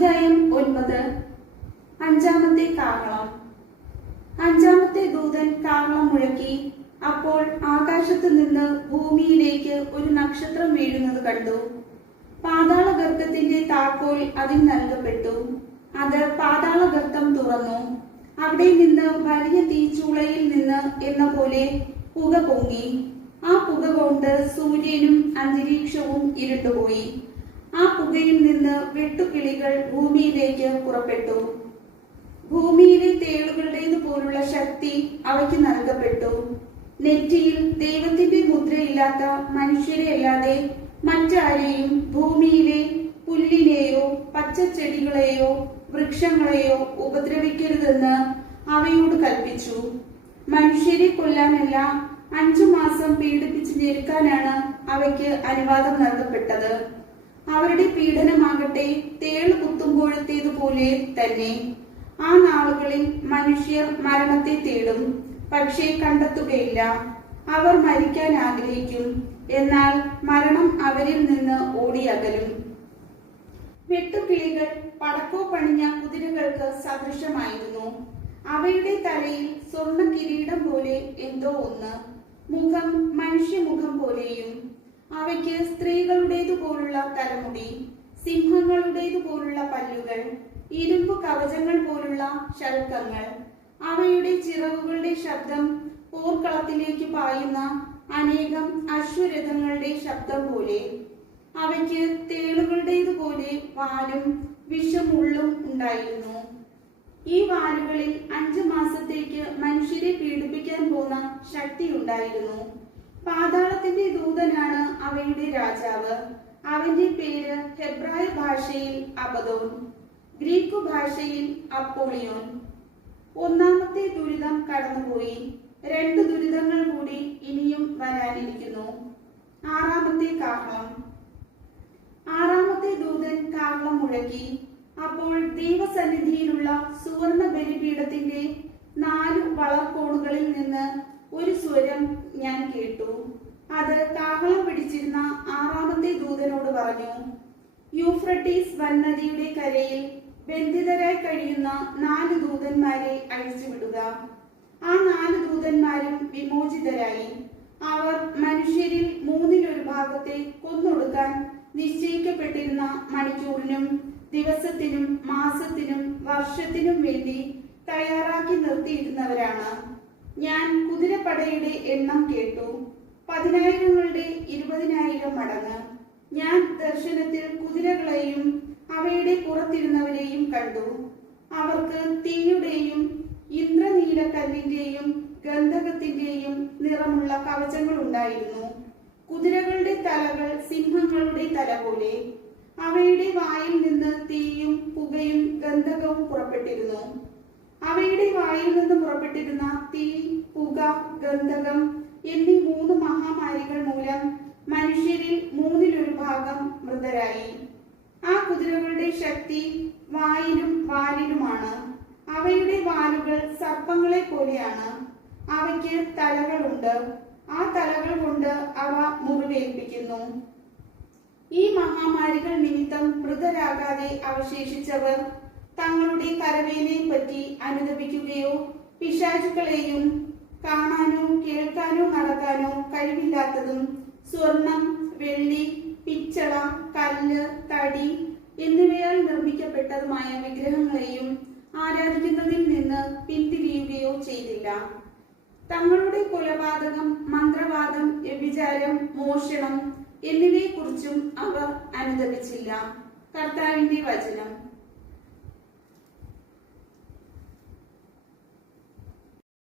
അധ്യായം 9. അഞ്ചാമത്തെ കാഹളം. അഞ്ചാമത്തെ ദൂതൻ കാഹളം മുഴക്കി. അപ്പോൾ ആകാശത്ത് നിന്ന് ഭൂമിയിലേക്ക് ഒരു നക്ഷത്രം വീഴുന്നത് കണ്ടു. പാതാളഗർത്തത്തിന്റെ താക്കോൽ അതിന് നൽകപ്പെട്ടു. അത് പാതാളഗർത്തം തുറന്നു. അവിടെ നിന്ന് വലിയ തീച്ചൂളയിൽ നിന്ന് എന്ന പോലെ പുക പൊങ്ങി. ആ പുക കൊണ്ട് സൂര്യനും അന്തരീക്ഷവും ഇരുട്ടുപോയി. ആ പുകയിൽ നിന്ന് വെട്ടുകിളികൾ ഭൂമിയിലേക്ക് പുറപ്പെട്ടു. ഭൂമിയിലെ തേളുകളുടേതുപോലുള്ള ശക്തി അവയ്ക്ക് നൽകപ്പെട്ടു. നെറ്റിയിൽ ദൈവത്തിന്റെ മുദ്രയില്ലാത്ത മനുഷ്യരെ അല്ലാതെ മറ്റാരെയും ഭൂമിയിലെ പുല്ലിനെയോ പച്ചച്ചെടികളെയോ വൃക്ഷങ്ങളെയോ ഉപദ്രവിക്കരുതെന്ന് അവയോട് കൽപ്പിച്ചു. മനുഷ്യരെ കൊല്ലാനല്ല, 5 മാസം പീഡിപ്പിച്ച് ഞെരുക്കാനാണ് അവയ്ക്ക് അനുവാദം നൽകപ്പെട്ടത്. അവരുടെ പീഡനമാകട്ടെ തേള് കുത്തുമ്പോഴത്തേതുപോലെ തന്നെ. ആ നാളുകളിൽ മനുഷ്യർ മരണത്തെ തേടും, പക്ഷേ കണ്ടെത്തുകയില്ല. അവർ മരിക്കാൻ ആഗ്രഹിക്കും, എന്നാൽ മരണം അവരിൽ നിന്ന് ഓടിയകലും. വെട്ടുകിളികൾ പടക്കോ പണിഞ്ഞ കുതിരകൾക്ക് സദൃശമായിരുന്നു. അവയുടെ തലയിൽ സ്വർണ്ണ കിരീടം പോലെ എന്തോ ഒന്ന്, മുഖം മനുഷ്യമുഖം പോലെയും. അവയ്ക്ക് സ്ത്രീകളുടേതുപോലുള്ള തലമുടി, സിംഹങ്ങളുടേതുപോലുള്ള പല്ലുകൾ, ഇരുമ്പ് കവചങ്ങൾ പോലുള്ള ശൽക്കങ്ങൾ. അവയുടെ ചിറകുകളുടെ ശബ്ദം പോർക്കളത്തിലേക്ക് പായുന്ന അനേകം അശ്വരഥങ്ങളുടെ ശബ്ദം പോലെ. അവയ്ക്ക് തേളുകളുടേതുപോലെ വാലും വിഷമുള്ളും ഉണ്ടായിരുന്നു. ഈ വാലുകളിൽ 5 മാസത്തേക്ക് മനുഷ്യരെ പീഡിപ്പിക്കാൻ പോന്ന ശക്തി ഉണ്ടായിരുന്നു. പാതാളത്തിന്റെ ദൂതനാണ് അവയുടെ രാജാവ്. അവന്റെ പേര് ഹെബ്രായ ഭാഷയിൽ അബദോൻ, ഗ്രീക്കു ഭാഷയിൽ അപ്പോളിയോൻ. 1-ാമത്തെ ദുരിതം കടന്നുപോയി. 2 ദുരിതങ്ങൾ കൂടി ഇനിയും വരാനിരിക്കുന്നു. 6-ാമത്തെ കാഹളം. 6-ാമത്തെ ദൂതൻ കാഹളം മുഴക്കി. അപ്പോൾ ദൈവസന്നിധിയിലുള്ള സുവർണ ബലിപീഠത്തിന്റെ 4 വളർക്കോണുകളിൽ നിന്ന് ഒരു സ്വരം ഞാൻ കേട്ടു. അത് കാഹളം പിടിച്ചിരുന്ന 6-ാമത്തെ ദൂതനോട് പറഞ്ഞു, യൂഫ്രട്ടീസ് വൻനദിയുടെ കരയിൽ ബന്ധിതരായി കഴിയുന്ന 4 ദൂതന്മാരെ അഴിച്ചുവിടുക. ആ 4 ദൂതന്മാരും വിമോചിതരായി. അവർ മനുഷ്യരിൽ 1/3 ഭാഗത്തെ കൊന്നൊടുക്കാൻ നിശ്ചയിക്കപ്പെട്ടിരുന്ന മണിക്കൂറിനും ദിവസത്തിനും മാസത്തിനും വർഷത്തിനും വേണ്ടി തയ്യാറാക്കി നിർത്തിയിരുന്നവരാണ്. ഞാൻ കുതിരപ്പടയുടെ എണ്ണം കേട്ടു. 10,000ങ്ങളുടെ 20,000 മടങ്ങ്. ഞാൻ ദർശനത്തിൽ കുതിരകളെയും അവയുടെ പുറത്തിരുന്നവരെയും കണ്ടു. അവർക്ക് തീയുടെയും ഇന്ദ്രനീലക്കല്ലിന്റെയും ഗന്ധകത്തിന്റെയും നിറമുള്ള കവചങ്ങൾ ഉണ്ടായിരുന്നു. കുതിരകളുടെ തലകൾ സിംഹങ്ങളുടെ തല പോലെ. അവയുടെ വായിൽ നിന്ന് തീയും പുകയും ഗന്ധകവും പുറപ്പെട്ടിരുന്നു. അവയുടെ വായിൽ നിന്ന് പുറപ്പെട്ടിരുന്ന തീ, പുക, ഗന്ധകം എന്നീ 3 മഹാമാരികൾ മൂലം മനുഷ്യരിൽ 1/3 ഭാഗം മൃതരായി. ആ കുതിരകളുടെ ശക്തി വായിലും വാലിലുമാണ്. അവയുടെ വാലുകൾ സർപ്പങ്ങളെ പോലെയാണ്. അവയ്ക്ക് തലകളുണ്ട്. ആ തലകൾ കൊണ്ട് അവ മുറിവേൽപ്പിക്കുന്നു. ഈ മഹാമാരികൾ നിമിത്തം മൃതരാകാതെ അവശേഷിച്ചവർ തങ്ങളുടെ കരവേലയെ പറ്റി അനുതപിക്കുകയോ പിശാചുക്കളെയും കാണാനോ കേൾക്കാനോ നടക്കാനോ കഴിവില്ലാത്തതും സ്വർണം, വെള്ളി, പിച്ചള, കല്ല്, തടി എന്നിവയാൽ നിർമ്മിക്കപ്പെട്ടതുമായ വിഗ്രഹങ്ങളെയും ആരാധിക്കുന്നതിൽ നിന്ന് പിന്തിരിയുകയോ ചെയ്തില്ല. തങ്ങളുടെ കൊലപാതകം, മന്ത്രവാദം, വ്യഭിചാരം, മോഷണം എന്നിവയെക്കുറിച്ചും അവർ അനുതപിച്ചില്ല. കർത്താവിന്റെ വചനം.